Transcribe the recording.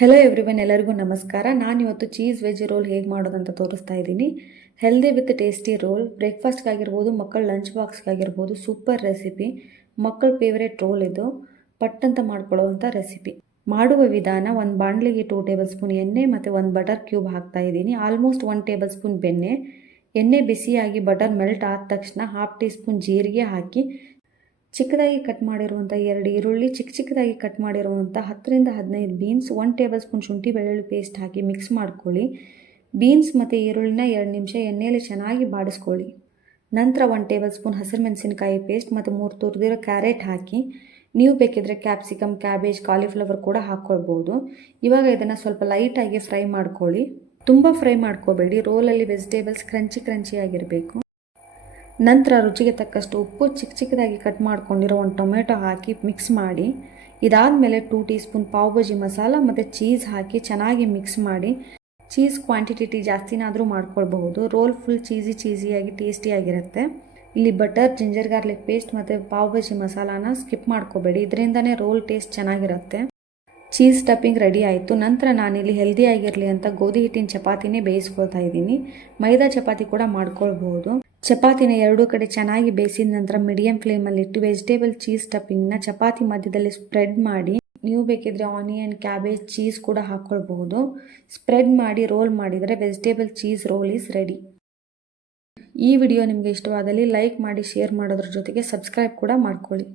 Hello everyone, ಎಲ್ಲರಿಗೂ ನಮಸ್ಕಾರ. ನಾನು ಇವತ್ತು ಚೀಸ್ ವೆಜ್ ರೋಲ್ ಹೇಗೆ ಮಾಡೋದಂತ ತೋರಿಸ್ತಾ ಇದ್ದೀನಿ. ಹೆಲ್ದಿ ವಿತ್ ಟೇಸ್ಟಿ ರೋಲ್, ಬ್ರೇಕ್ಫಾಸ್ಟ್ಗಾಗಿರ್ಬೋದು, ಮಕ್ಕಳ ಲಂಚ್ ಬಾಕ್ಸ್ಗಾಗಿರ್ಬೋದು. ಸೂಪರ್ ರೆಸಿಪಿ, ಮಕ್ಕಳ ಫೇವ್ರೇಟ್ ರೋಲ್ ಇದು. ಪಟ್ಟಂತ ಮಾಡ್ಕೊಳ್ಳೋವಂಥ ರೆಸಿಪಿ. ಮಾಡುವ ವಿಧಾನ: ಒಂದು ಬಾಣಲಿಗೆ 2 ಟೇಬಲ್ ಸ್ಪೂನ್ ಎಣ್ಣೆ ಮತ್ತು 1 ಬಟರ್ ಕ್ಯೂಬ್ ಹಾಕ್ತಾ ಇದ್ದೀನಿ. ಆಲ್ಮೋಸ್ಟ್ 1 ಟೇಬಲ್ ಸ್ಪೂನ್ ಬೆಣ್ಣೆ. ಎಣ್ಣೆ ಬಿಸಿಯಾಗಿ ಬಟರ್ ಮೆಲ್ಟ್ ಆದ ತಕ್ಷಣ 1/2 ಟೀ ಸ್ಪೂನ್ ಜೀರಿಗೆ ಹಾಕಿ, ಚಿಕ್ಕದಾಗಿ ಕಟ್ ಮಾಡಿರುವಂಥ 2 ಈರುಳ್ಳಿ, ಚಿಕ್ಕದಾಗಿ ಕಟ್ ಮಾಡಿರುವಂಥ 10 ರಿಂದ 15 ಬೀನ್ಸ್, 1 ಟೇಬಲ್ ಸ್ಪೂನ್ ಶುಂಠಿ ಬೆಳ್ಳುಳ್ಳಿ ಪೇಸ್ಟ್ ಹಾಕಿ ಮಿಕ್ಸ್ ಮಾಡ್ಕೊಳ್ಳಿ. ಬೀನ್ಸ್ ಮತ್ತು ಈರುಳ್ಳಿನ 2 ನಿಮಿಷ ಎಣ್ಣೆಯಲ್ಲಿ ಚೆನ್ನಾಗಿ ಬಾಡಿಸ್ಕೊಳ್ಳಿ. ನಂತರ 1 ಟೇಬಲ್ ಸ್ಪೂನ್ ಹಸಿರು ಮೆಣಸಿನಕಾಯಿ ಪೇಸ್ಟ್ ಮತ್ತು 3 ತುರಿದಿರೋ ಕ್ಯಾರೆಟ್ ಹಾಕಿ, ನೀವು ಬೇಕಿದ್ರೆ ಕ್ಯಾಪ್ಸಿಕಮ್, ಕ್ಯಾಬೇಜ್, ಕಾಲಿಫ್ಲವರ್ ಕೂಡ ಹಾಕ್ಕೊಳ್ಬೋದು. ಇವಾಗ ಇದನ್ನು ಸ್ವಲ್ಪ ಲೈಟಾಗಿ ಫ್ರೈ ಮಾಡ್ಕೊಳ್ಳಿ. ತುಂಬ ಫ್ರೈ ಮಾಡ್ಕೋಬೇಡಿ. ರೋಲಲ್ಲಿ ವೆಜಿಟೇಬಲ್ಸ್ ಕ್ರಂಚಿಯಾಗಿರಬೇಕು. ನಂತರ ರುಚಿಗೆ ತಕ್ಕಷ್ಟು ಉಪ್ಪು, ಚಿಕ್ಕದಾಗಿ ಕಟ್ ಮಾಡ್ಕೊಂಡಿರೋ 1 ಟೊಮೆಟೊ ಹಾಕಿ ಮಿಕ್ಸ್ ಮಾಡಿ. ಇದಾದಮೇಲೆ 2 ಟೀ ಸ್ಪೂನ್ ಪಾವ್ ಭಾಜಿ ಮಸಾಲ ಮತ್ತು ಚೀಸ್ ಹಾಕಿ ಚೆನ್ನಾಗಿ ಮಿಕ್ಸ್ ಮಾಡಿ. ಚೀಸ್ ಕ್ವಾಂಟಿಟಿ ಜಾಸ್ತಿನಾದರೂ ಮಾಡ್ಕೊಳ್ಬಹುದು. ರೋಲ್ ಫುಲ್ ಚೀಸಿಯಾಗಿ ಟೇಸ್ಟಿಯಾಗಿರುತ್ತೆ. ಇಲ್ಲಿ ಬಟರ್, ಜಿಂಜರ್ ಗಾರ್ಲಿಕ್ ಪೇಸ್ಟ್ ಮತ್ತು ಪಾವ್ ಭಾಜಿ ಮಸಾಲಾನ ಸ್ಕಿಪ್ ಮಾಡ್ಕೋಬೇಡಿ. ಇದರಿಂದನೇ ರೋಲ್ ಟೇಸ್ಟ್ ಚೆನ್ನಾಗಿರುತ್ತೆ. ಚೀಸ್ ಸ್ಟಫಿಂಗ್ ರೆಡಿ ಆಯಿತು. ನಂತರ ನಾನಿಲ್ಲಿ ಹೆಲ್ದಿಯಾಗಿರಲಿ ಅಂತ ಗೋಧಿ ಹಿಟ್ಟಿನ ಚಪಾತಿನೇ ಬೇಯಿಸ್ಕೊಳ್ತಾ ಇದ್ದೀನಿ. ಮೈದಾ ಚಪಾತಿ ಕೂಡ ಮಾಡ್ಕೊಳ್ಬಹುದು. ಚಪಾತಿನ 2 ಕಡೆ ಚೆನ್ನಾಗಿ ಬೇಯಿಸಿದ ನಂತರ ಮೀಡಿಯಂ ಫ್ಲೇಮಲ್ಲಿ ಇಟ್ಟು ವೆಜಿಟೇಬಲ್ ಚೀಸ್ ಸ್ಟಫಿಂಗ್ನ ಚಪಾತಿ ಮಧ್ಯದಲ್ಲಿ ಸ್ಪ್ರೆಡ್ ಮಾಡಿ, ನೀವು ಬೇಕಿದ್ರೆ ಆನಿಯನ್, ಕ್ಯಾಬೇಜ್, ಚೀಸ್ ಕೂಡ ಹಾಕ್ಕೊಳ್ಬಹುದು. ಸ್ಪ್ರೆಡ್ ಮಾಡಿ ರೋಲ್ ಮಾಡಿದರೆ vegetable cheese role is ready. ಈ ವಿಡಿಯೋ ನಿಮಗೆ ಇಷ್ಟವಾದಲ್ಲಿ ಲೈಕ್ ಮಾಡಿ, ಶೇರ್ ಮಾಡೋದ್ರ ಜೊತೆಗೆ ಸಬ್ಸ್ಕ್ರೈಬ್ ಕೂಡ ಮಾಡ್ಕೊಳ್ಳಿ.